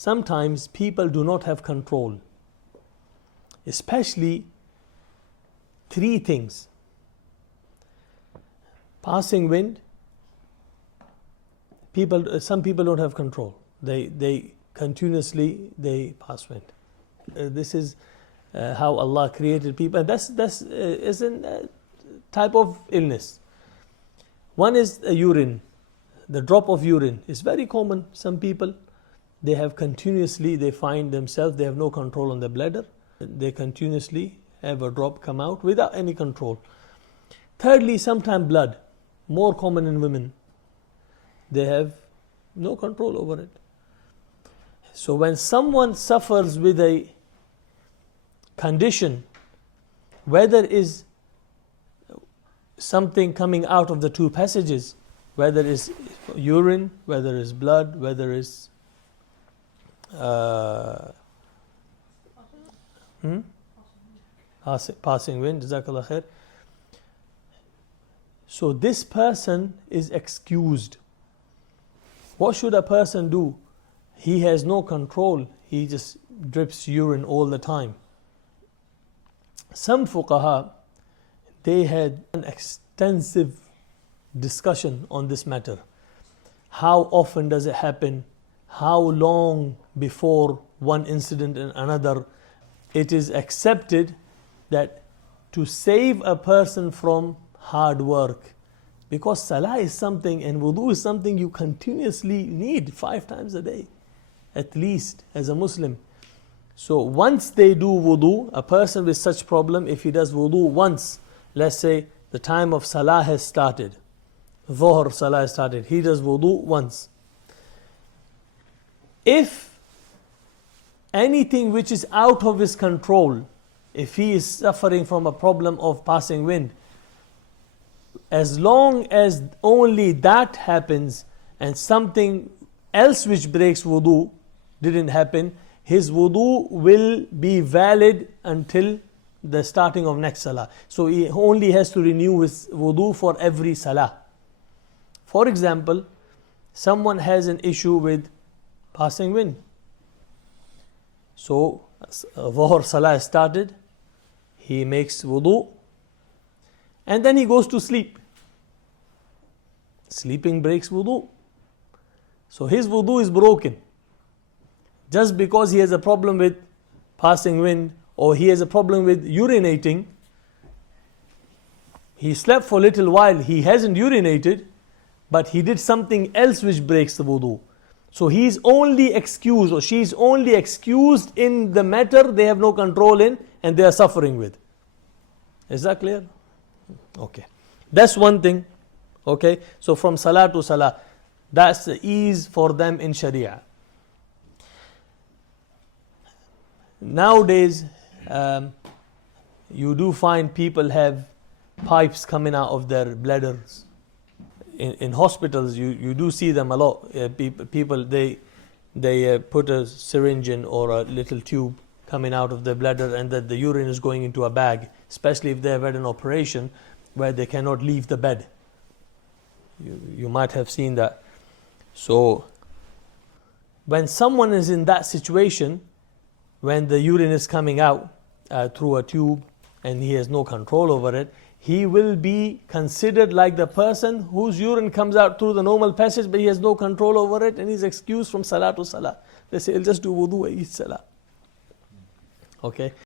sometimes people do not have control, especially three things: passing wind. Some people don't have control. They continuously they pass wind. This is how Allah created people. That's is a type of illness. One is urine. The drop of urine is very common. Some people, they have continuously, they find themselves, they have no control on their bladder. They continuously have a drop come out without any control. Thirdly, sometimes blood, more common in women. They have no control over it. So when someone suffers with a condition, whether is something coming out of the two passages, whether it's urine, whether it's blood, whether it's passing wind, Jazakallah khair. So this person is excused. What should a person do? He has no control. He just drips urine all the time. Some fuqaha, they had an extensive discussion on this matter. How often does it happen? How long before one incident and another? It is accepted that to save a person from hard work, because salah is something and wudu is something you continuously need 5 times a day, at least, as a Muslim. So once they do wudu, a person with such problem, if he does wudu once, let's say the time of salah has started, Dhuhr salah has started, he does wudu once. If anything which is out of his control, if he is suffering from a problem of passing wind, as long as only that happens and something else which breaks wudu didn't happen, his wudu will be valid until the starting of next salah. So he only has to renew his wudu for every salah. For example, someone has an issue with passing wind. So Dhuhr salah started, he makes wudu, and then he goes to sleep. Sleeping breaks wudu. So his wudu is broken. Just because he has a problem with passing wind or he has a problem with urinating, he slept for a little while, he hasn't urinated, but he did something else which breaks the wudu. So he is only excused or she is only excused in the matter they have no control in and they are suffering with. Is that clear? Okay. That's one thing. Okay. So from salah to salah, that's the ease for them in Sharia. Nowadays, you do find people have pipes coming out of their bladders. In hospitals, you do see them a lot. People, they put a syringe in or a little tube coming out of their bladder, and that the urine is going into a bag, especially if they have had an operation where they cannot leave the bed. You might have seen that. So when someone is in that situation, when the urine is coming out through a tube and he has no control over it, he will be considered like the person whose urine comes out through the normal passage, but he has no control over it and he's excused from salah to salah. They say, he'll just do wudu each salah. Okay.